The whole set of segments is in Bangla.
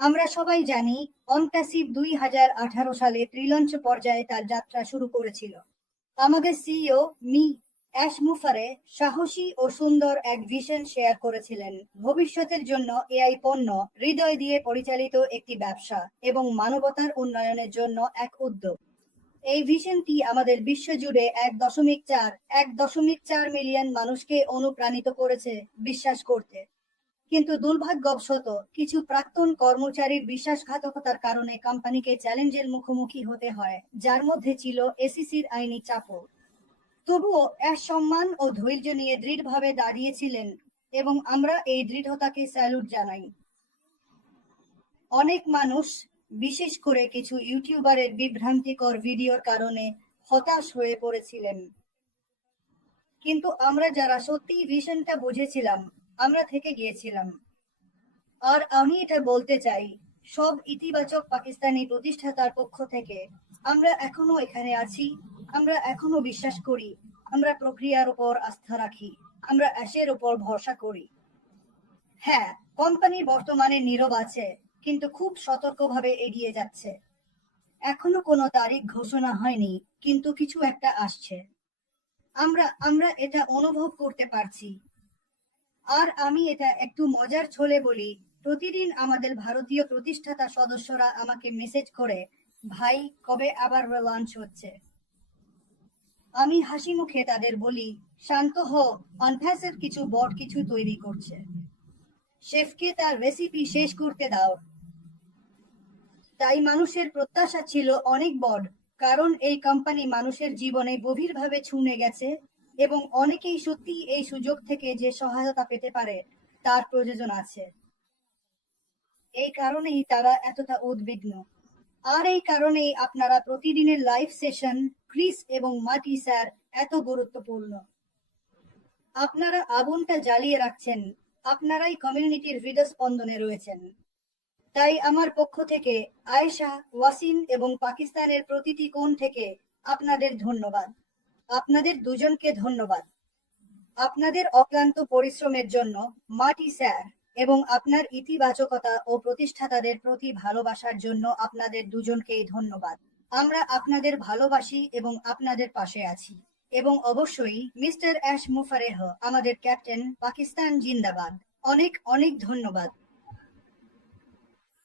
আমরা সবাই জানি অনপ্যাসিভ 2018 সালে প্রি-লঞ্চ পর্যায়ে তার যাত্রা শুরু করেছিল। আমাদের সিইও মি অ্যাশ মুফারে সাহসী ও সুন্দর এক ভিশন শেয়ার করেছিলেন, ভবিষ্যতের জন্য এআই পণ্য, হৃদয় দিয়ে পরিচালিত একটি ব্যবসা এবং মানবতার উন্নয়নের জন্য এক উদ্যোগ। এই ভিশনটি আমাদের বিশ্বজুড়ে 1.4 মিলিয়ন মানুষকে অনুপ্রাণিত করেছে বিশ্বাস করতে। কিন্তু দুর্ভাগ্যবশত কিছু প্রাক্তন কর্মচারীর বিশ্বাসঘাতকতার কারণে কোম্পানিকে চ্যালেঞ্জের মুখোমুখি হতে হয়, যার মধ্যে ছিল এসিসির আইনি চাপও। তবুও এক সম্মান ও ধৈর্য নিয়ে দৃঢ়ভাবে দাঁড়িয়েছিলেন এবং আমরা এই দৃঢ়তাকে স্যালুট জানাই। অনেক মানুষ, বিশেষ করে কিছু ইউটিউবারের বিভ্রান্তিকর ভিডিওর কারণে হতাশ হয়ে পড়েছিলেন, কিন্তু আমরা যারা সত্যি ভিশনটা বুঝেছিলাম আমরা থেকে গিয়েছিলাম। আর আমি এটা বলতে চাই, সব ইতিবাচক পাকিস্তানি প্রতিষ্ঠাতার পক্ষ থেকে, আমরা এখনো এখানে আছি, আমরা এখনো বিশ্বাস করি, আমরা প্রক্রিয়ার উপর আস্থা রাখি, আমরা অ্যাশের উপর ভরসা করি। হ্যাঁ, কোম্পানি বর্তমানে নীরব আছে, কিন্তু খুব সতর্কভাবে এগিয়ে যাচ্ছে। এখনো কোনো তারিখ ঘোষণা হয়নি, কিন্তু কিছু একটা আসছে। আমরা আমরা এটা অনুভব করতে পারছি। আর আমি এটা একটু মজার ছলে বলি, প্রতিদিন আমাদের ভারতীয় প্রতিষ্ঠাতা সদস্যরা আমাকে মেসেজ করে, ভাই কবে আবার লঞ্চ হচ্ছে। আমি হাসি মুখে তাদের বলি, শান্ত হও, অনফ্যাসের কিছু বট কিছু তৈরি করছে, শেফকে তার রেসিপি শেষ করতে দাও। তাই মানুষের প্রত্যাশা ছিল অনেক বড়, কারণ এই কোম্পানি মানুষের জীবনে গভীরভাবে ছুঁয়ে গেছে এবং অনেকেই সত্যি এই সুযোগ থেকে যে সহায়তা পেতে পারে তার প্রয়োজন আছে। এই কারণেই তারা এতটা উদ্বিগ্ন। আর এই কারণেই আপনারা প্রতিদিনের লাইভ সেশন, ক্রিস এবং মাটি স্যার এত গুরুত্বপূর্ণ। আপনারা আগুনটা জ্বালিয়ে রাখছেন, আপনারাই কমিউনিটির হৃদস্পন্দনে রয়েছেন। তাই আমার পক্ষ থেকে আয়েশা, ওয়াসিম এবং পাকিস্তানের প্রতিটি কোণ থেকে আপনাদের ধন্যবাদ। আপনাদের দুজনকে ধন্যবাদ। আপনাদের অক্লান্ত পরিশ্রমের জন্য মাটি স্যার, এবং আপনার ইতিবাচকতা ও প্রতিষ্ঠাতাদের প্রতি ভালোবাসার জন্য আপনাদের দুজনকেই ধন্যবাদ। আমরা আপনাদের ভালোবাসি এবং আপনাদের পাশে আছি। এবং অবশ্যই মিস্টার অ্যাশ মুফারেহ, আমাদের ক্যাপ্টেন, পাকিস্তান জিন্দাবাদ। অনেক অনেক ধন্যবাদ।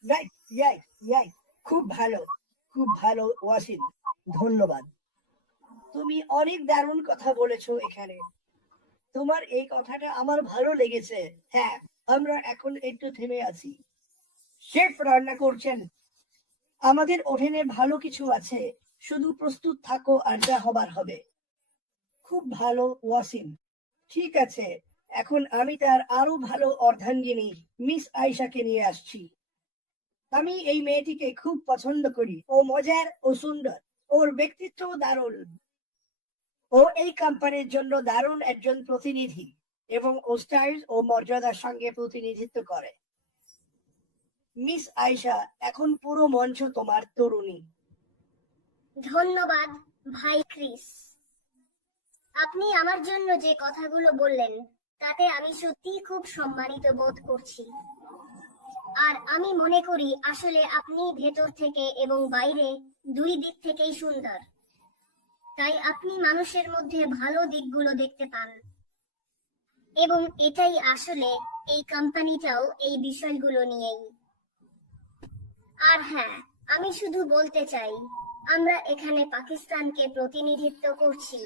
Right, right, right. খুব ভালো, খুব ভালো ওয়াসিম, ধন্যবাদ। তুমি অনেক দারুণ কথা বলেছো এখানে। তোমার এই কথাটা আমার ভালো লেগেছে। হ্যাঁ, আমরা এখন একটু থেমে আছি। শেফ রান্না করছেন, আমাদের ওভেনে ভালো কিছু আছে, শুধু প্রস্তুত থাকো আর যা হবার হবে। খুব ভালো ওয়াসিম। ঠিক আছে, এখন আমি তার আরো ভালো অর্ধাঙ্গিনী মিস আয়েশাকে নিয়ে আসছি। আমি এই মেয়েটিকে খুব পছন্দ করি, ও মজার ও সুন্দর, ওর ব্যক্তিত্ব দারুণ। ও এই কোম্পানির জন্য দারুণ একজন প্রতিনিধি এবং ও স্টাইল ও মর্যাদার সঙ্গে প্রতিনিধিত্ব করে। মিস আয়েশা, এখন পুরো মঞ্চ তোমার, তরুণী। ধন্যবাদ ভাই ক্রিস। আপনি আমার জন্য যে কথাগুলো বললেন তাতে আমি সত্যিই খুব সম্মানিত বোধ করছি। আর আমি মনে করি আসলে আপনি ভেতর থেকে এবং বাইরে দুই দিক থেকেই সুন্দর, তাই আপনি মানুষের মধ্যে ভালো দিকগুলো দেখতে পান। এবং এটাই আসলে এই কোম্পানিটাও এই বিষয়গুলো নিয়েই। আর হ্যাঁ, আমি শুধু বলতে চাই, আমরা এখানে পাকিস্তানকে প্রতিনিধিত্ব করছি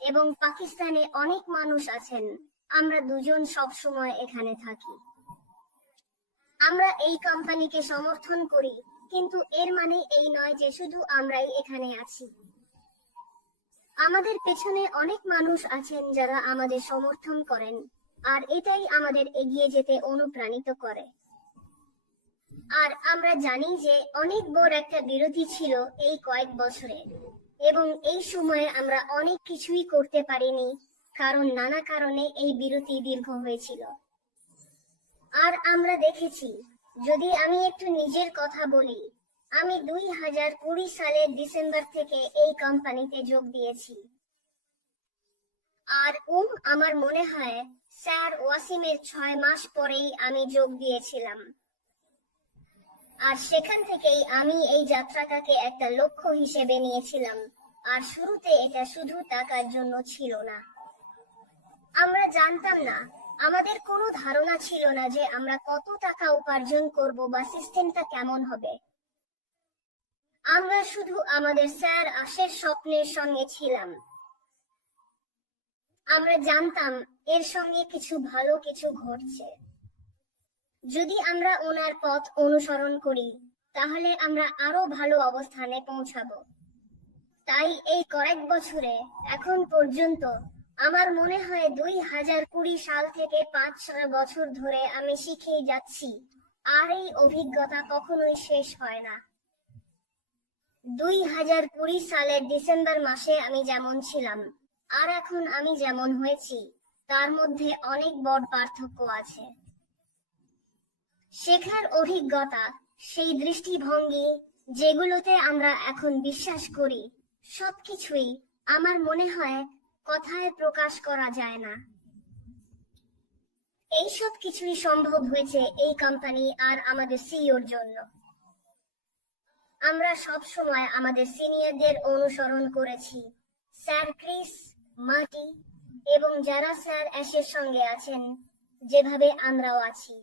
এবং পাকিস্তানে অনেক মানুষ আছেন। আমরা দুজন সব সময় এখানে থাকি। আমরা এই কোম্পানিকে সমর্থন করি, কিন্তু এর মানে এই নয় যে শুধু আমরাই এখানে আছি। আমাদের পেছনে অনেক মানুষ আছেন যারা আমাদের সমর্থন করেন, আর এটাই আমাদের এগিয়ে যেতে অনুপ্রাণিত করে। আর আমরা জানি যে অনেক বড় একটা বিরতি ছিল এই কয়েক বছরে, এবং এই সময়ে আমরা অনেক কিছুই করতে পারিনি, কারণ নানা কারণে এই বিরতি দীর্ঘ হয়েছিল। আর আমরা দেখেছি, যদি আমি একটু নিজের কথা বলি, আমি 2020 সালের ডিসেম্বর থেকে এই কোম্পানিতে যোগ দিয়েছি। আর আমার মনে হয় স্যার ওয়াসিমের 6 মাস পরেই আমি যোগ দিয়েছিলাম। আর সেখান থেকেই আমি এই যাত্রাটাকে একটা লক্ষ্য হিসেবে নিয়েছিলাম। আর শুরুতে এটা শুধু টাকার জন্য ছিল না। আমরা জানতাম না, আমাদের কোনো ধারণা ছিল না যে আমরা কত টাকা উপার্জন করব বা সিস্টেমটা কেমন হবে। আমরা শুধু আমাদের স্যার আশের স্বপ্নের সঙ্গে ছিলাম। আমরা জানতাম এর সঙ্গে কিছু ভালো কিছু ঘটছে। যদি আমরা ওনার পথ অনুসরণ করি তাহলে আমরা আরো ভালো অবস্থানে পৌঁছাবো। তাই এই কয়েক বছরে এখন পর্যন্ত আমার মনে হয় 2020 সাল থেকে 5-6 বছর ধরে আমি শিখেই যাচ্ছি, আর এই অভিজ্ঞতা কখনোই শেষ হয় না। 2020 সালের ডিসেম্বর মাসে আমি যেমন ছিলাম আর এখন আমি যেমন হয়েছি তার মধ্যে অনেক বড় পার্থক্য আছে। শেখার অভিজ্ঞতা, সেই দৃষ্টিভঙ্গি যেগুলোতে আমরা এখন বিশ্বাস করি, সবকিছুই আমার মনে হয় কথায় প্রকাশ করা যায় না। এই সব কিছুই সম্ভব হয়েছে এই কোম্পানি আর আমাদের সিইওর জন্য। আমরা সব সময় আমাদের সিনিয়রদের অনুসরণ করেছি, স্যার ক্রিস, মার্টি এবং যারা স্যার অ্যাশের সঙ্গে আছেন, যেভাবে আমরাও আছি।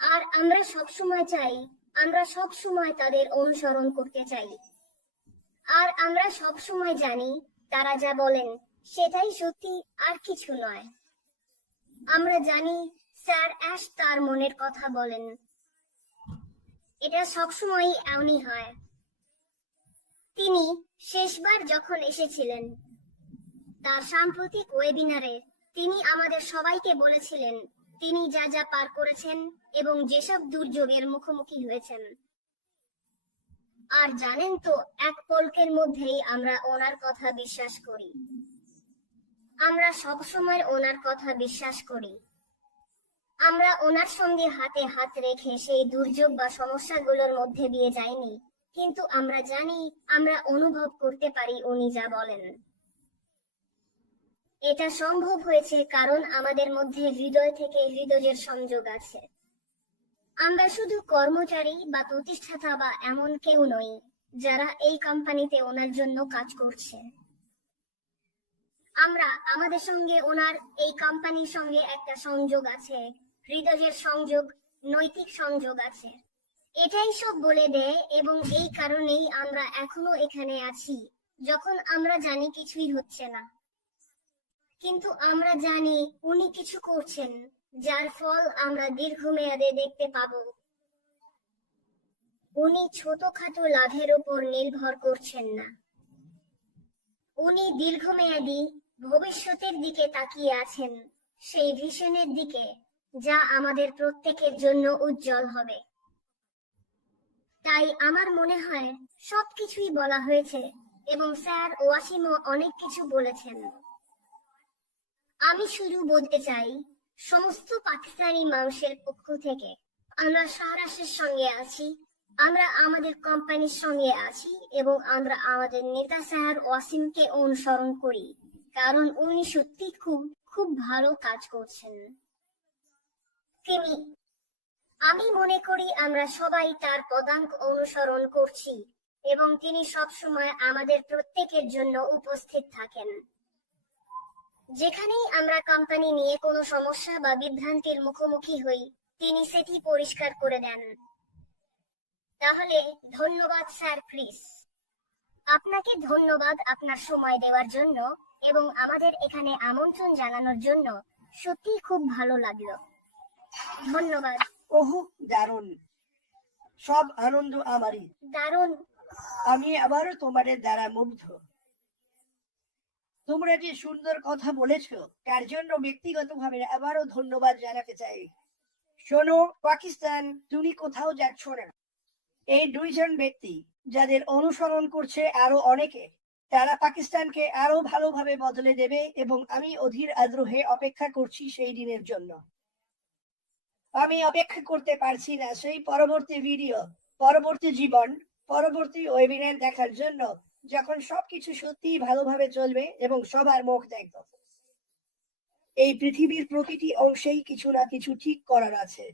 আর আমরা সব সময় চাই, আমরা সব সময় তাদের অনুসরণ করতে চাই। আর আমরা সব সময় জানি তারা যা বলেন সেটাই সত্যি আর কিছু নয়। আমরা জানি স্যার অ্যাশ তার মনের কথা বলেন, এটা সবসময়ই এমনই হয়। তিনি শেষবার যখন এসেছিলেন তার সাম্প্রতিক ওয়েবিনারে তিনি আমাদের সবাইকে বলেছিলেন তিনি যা যা পার করেছেন এবং যেসব দুর্যোগের মুখোমুখি হয়েছেন। আর জানেন তো, এক পলকের মধ্যেই আমরা ওনার কথা বিশ্বাস করি। আমরা সবসময় ওনার কথা বিশ্বাস করি। আমরা ওনার সঙ্গে হাতে হাত রেখে সেই দুর্যোগ বা সমস্যাগুলোর মধ্যে দিয়ে যাইনি, কিন্তু আমরা জানি, আমরা অনুভব করতে পারি উনি যা বলেন। এটা সম্ভব হয়েছে কারণ আমাদের মধ্যে হৃদয় থেকে হৃদয়ের সংযোগ আছে। আমরা শুধু কর্মচারী বা প্রতিষ্ঠাতা বা এমন কেউ নই যারা এই কোম্পানিতে ওনার জন্য কাজ করছে। আমরা আমাদের সঙ্গে ওনার এই কোম্পানির সঙ্গে একটা সংযোগ আছে, হৃদয়ের সংযোগ, নৈতিক সংযোগ আছে। এটাই সব বলে দেয় এবং এই কারণেই আমরা এখনো এখানে আছি যখন আমরা জানি কিছুই হচ্ছে না। কিন্তু আমরা জানি উনি কিছু করছেন যার ফল আমরা দীর্ঘমেয়াদে দেখতে পাবো। উনি ছোটখাটো লাভের উপর নির্ভর করছেন না। উনি দীর্ঘমেয়াদী ভবিষ্যতের দিকে তাকিয়ে আছেন, সেই ভিশনের দিকে যা আমাদের প্রত্যেকের জন্য উজ্জ্বল হবে। তাই আমার মনে হয় সবকিছুই বলা হয়েছে এবং স্যার ওয়াসিমও অনেক কিছু বলেছেন। আমি শুধু বলতে চাই, সমস্ত পাকিস্তানি মানুষের পক্ষ থেকে আমরা সাহরাসের সঙ্গে আছি, আমরা আমাদের কোম্পানির সঙ্গে আছি এবং আমরা আমাদের নেতা স্যার ওয়াসিমকে অনুসরণ করি কারণ উনি সত্যি খুব খুব ভালো কাজ করছেন। আমি মনে করি আমরা সবাই তার পদাঙ্ক অনুসরণ করছি এবং তিনি সবসময় আমাদের প্রত্যেকের জন্য উপস্থিত থাকেন। যেখানেই আমরা কোম্পানি নিয়ে কোনো সমস্যা বা বিভ্রান্তির মুখোমুখি হই, তিনি সেটি পরিষ্কার করে দেন। তাহলে ধন্যবাদ স্যার ক্রিস, আপনাকে ধন্যবাদ আপনার সময় দেওয়ার জন্য এবং আমাদের এখানে আমন্ত্রণ জানানোর জন্য। সত্যি খুব ভালো লাগলো। ধন্যবাদ। ওহো, দারুণ! সব আনন্দ আমারই। দারুণ। আমি আবারও তোমাদের দ্বারা মুগ্ধ। তোমরা যে সুন্দর কথা বলেছো তার জন্য ব্যক্তিগতভাবে আবারও ধন্যবাদ জানাতে চাই। শোনো পাকিস্তান, তুমি কোথাও যাচ্ছ না। এই দুইজন ব্যক্তি যাদের অনুসরণ করছে আরো অনেকে, তারা পাকিস্তানকে আরো ভালোভাবে বদলে দেবে এবং আমি অধীর আগ্রহে অপেক্ষা করছি সেই দিনের জন্য। আমি অপেক্ষা করতে পারছি না সেই পরবর্তী ভিডিও, পরবর্তী জীবন, পরবর্তী ওয়েবিনার দেখার জন্য, যখন সবকিছু সত্যিই ভালোভাবে চলবে এবং সবার মুখ দেখব। এই পৃথিবীর প্রতিটি অংশেই কিছু না কিছু ঠিক করার আছে।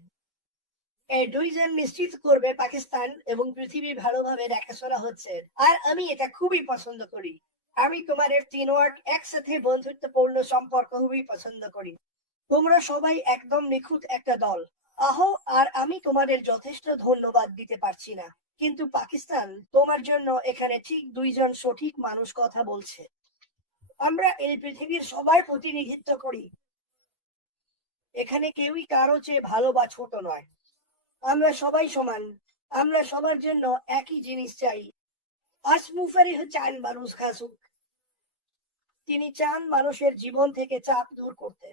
এই দুইজন নিশ্চিত করবে পাকিস্তান এবং পৃথিবী ভালোভাবে দেখাশোনা হচ্ছে, আর আমি এটা খুবই পছন্দ করি। আমি তোমাদের টিমওয়ার্ক, একসাথে বন্ধুত্বপূর্ণ সম্পর্ক খুবই পছন্দ করি। তোমরা সবাই একদম নিখুঁত একটা দল। আহো, আর আমি তোমাদের যথেষ্ট ধন্যবাদ দিতে পারছি না, কিন্তু পাকিস্তান, তোমার জন্য এখানে ঠিক দুইজন সঠিক মানুষ কথা বলছে। আমরা এই পৃথিবীর সবার প্রতিনিধিত্ব করি। এখানে কেউই কারো চেয়ে ভালো বা ছোট নয়। আমরা সবাই সমান। আমরা সবার জন্য একই জিনিস চাই। আশমুফারি চান মানুষ খাসুক। তিনি চান মানুষের জীবন থেকে চাপ দূর করতে।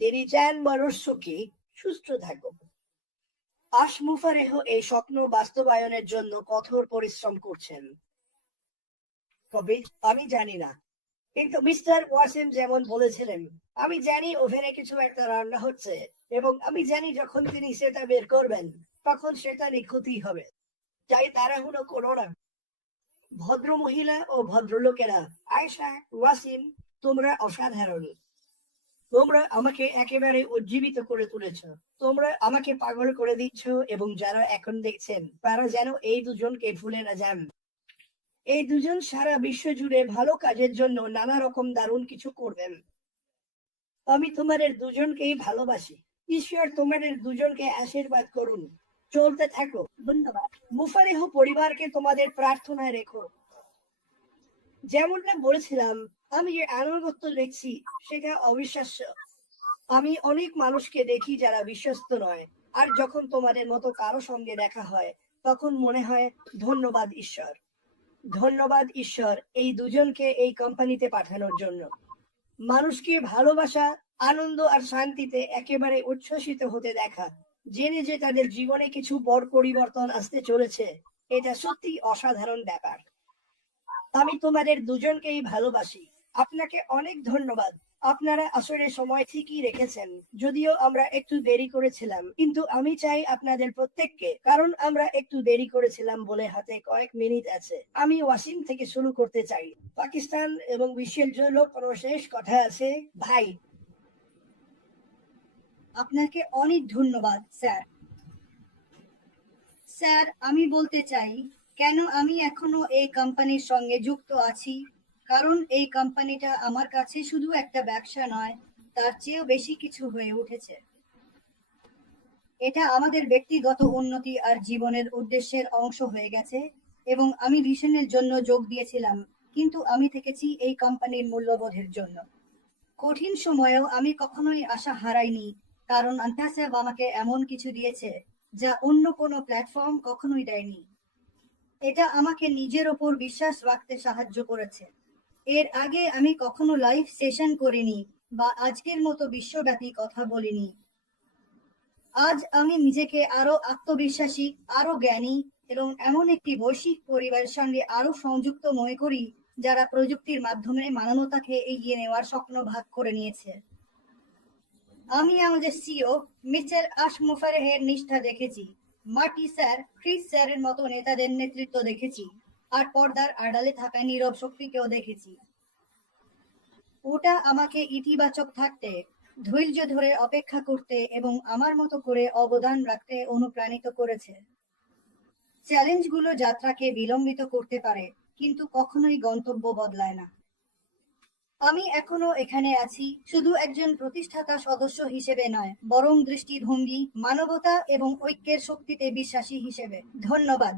তিনি চান মানুষ সুখী, সুস্থ থাকুক। আশমুফারেহ এই স্বপ্ন বাস্তবায়নের জন্য কঠোর পরিশ্রম করছেন। তবে আমি জানি না, কিন্তু মিস্টার ওয়াসিম যেমন বলেছিলেন, আমি জানি ওভেনে কিছু একটা রান্না হচ্ছে, এবং আমি জানি যখন তিনি সেটা বের করবেন তখন সেটা নিখুঁতই হবে। তাই তাড়াহুড়ো করো না। ভদ্র মহিলা ও ভদ্রলোকেরা, আয়েশা, ওয়াসিম, তোমরা অসাধারণ। তোমরা আমাকে একেবারে উজ্জীবিত করে তুলেছ। তোমরা আমাকে পাগল করে দিচ্ছ, এবং যারা এখন দেখছেন তারা যেন এই দুজনকে ভুলে না যান। এই দুজন সারা বিশ্ব জুড়ে ভালো কাজের জন্য নানা রকম দারুণ কিছু করবেন। আমি তোমাদের দুজনকেই ভালোবাসি। ঈশ্বর তোমাদের দুজনকে আশীর্বাদ করুন। চলতে থাকো। ধন্যবাদ। মুফারিহ পরিবারকে তোমাদের প্রার্থনায় রেখো। যেমনটা বলেছিলাম, আমি যে আনুগত্য দেখছি সেটা অবিশ্বাস্য। আমি অনেক মানুষকে দেখি যারা বিশ্বস্ত নয়, আর যখন তোমাদের মতো কারো সঙ্গে দেখা হয় তখন মনে হয় ধন্যবাদ ঈশ্বর। ধন্যবাদ ঈশ্বর এই দুজনকে এই কোম্পানিতে পাঠানোর জন্য। মানুষকে ভালোবাসা, আনন্দ আর শান্তিতে একেবারে উচ্ছ্বসিত হতে দেখা, জেনে যে তাদের জীবনে কিছু বড় পরিবর্তন আসতে চলেছে, এটা সত্যি অসাধারণ ব্যাপার। আমি তোমাদের দুজনকেই ভালোবাসি। আপনাকে অনেক ধন্যবাদ। আপনারা আসলে সময় ঠিকই রেখেছেন, যদিও আমরা একটু দেরি করেছিলাম, কিন্তু আমি চাই আপনাদের প্রত্যেককে, কারণ আমরা একটু দেরি করেছিলাম বলে হাতে কয়েক মিনিট আছে। আমি ওয়াসিম থেকে শুরু করতে চাই। পাকিস্তান এবং বিশ্বের জন্য কোনো শেষ কথা আছে ভাই? আপনাকে অনেক ধন্যবাদ স্যার। স্যার, আমি বলতে চাই কেন আমি এখনো এই কোম্পানির সঙ্গে যুক্ত আছি। কারণ এই কোম্পানিটা আমার কাছে শুধু একটা ব্যবসা নয়, তার চেয়েও বেশি কিছু হয়ে উঠেছে। এটা আমাদের ব্যক্তিগত উন্নতি আর জীবনের উদ্দেশ্যের অংশ হয়ে গেছে, এবং আমি ভিশনের জন্য যোগ দিয়েছিলাম, কিন্তু আমি থেকেছি এই কোম্পানির মূল্যবোধের জন্য। কঠিন সময়েও আমি কখনোই আশা হারাইনি, কারণ আন্তাসেব আমাকে এমন কিছু দিয়েছে যা অন্য কোনো প্ল্যাটফর্ম কখনোই দেয়নি। এটা আমাকে নিজের ওপর বিশ্বাস রাখতে সাহায্য করেছে। এর আগে আমি কখনো লাইভ সেশন করিনি বা আজকের মতো বিশ্বব্যাপী কথা বলিনি। আজ আমি নিজেকে আরো আত্মবিশ্বাসী, আরো জ্ঞানী এবং এমন একটি বৈশ্বিক পরিবারের সঙ্গে আরো সংযুক্ত মনে করি, যারা প্রযুক্তির মাধ্যমে মানবতাকে এগিয়ে নেওয়ার স্বপ্ন ভাগ করে নিয়েছে। আমি আমাদের সিও মিচেল আশমুফারেহের নিষ্ঠা দেখেছি, মার্টি স্যার, ক্রিস স্যারের মতো নেতাদের নেতৃত্ব দেখেছি, আর পর্দার আড়ালে থাকা নীরব শক্তিকেও দেখেছি। ওটা আমাকে ইতিবাচক থাকতে, ধৈর্য ধরে অপেক্ষা করতে এবং আমার মতো করে অবদান রাখতে অনুপ্রাণিত করেছে। চ্যালেঞ্জগুলো যাত্রাকে বিলম্বিত করতে পারে, কিন্তু কখনোই গন্তব্য বদলায় না। আমি এখনো এখানে আছি শুধু একজন প্রতিষ্ঠাতা সদস্য হিসেবে নয়, বরং দৃষ্টিভঙ্গি, মানবতা এবং ঐক্যের শক্তিতে বিশ্বাসী হিসেবে। ধন্যবাদ।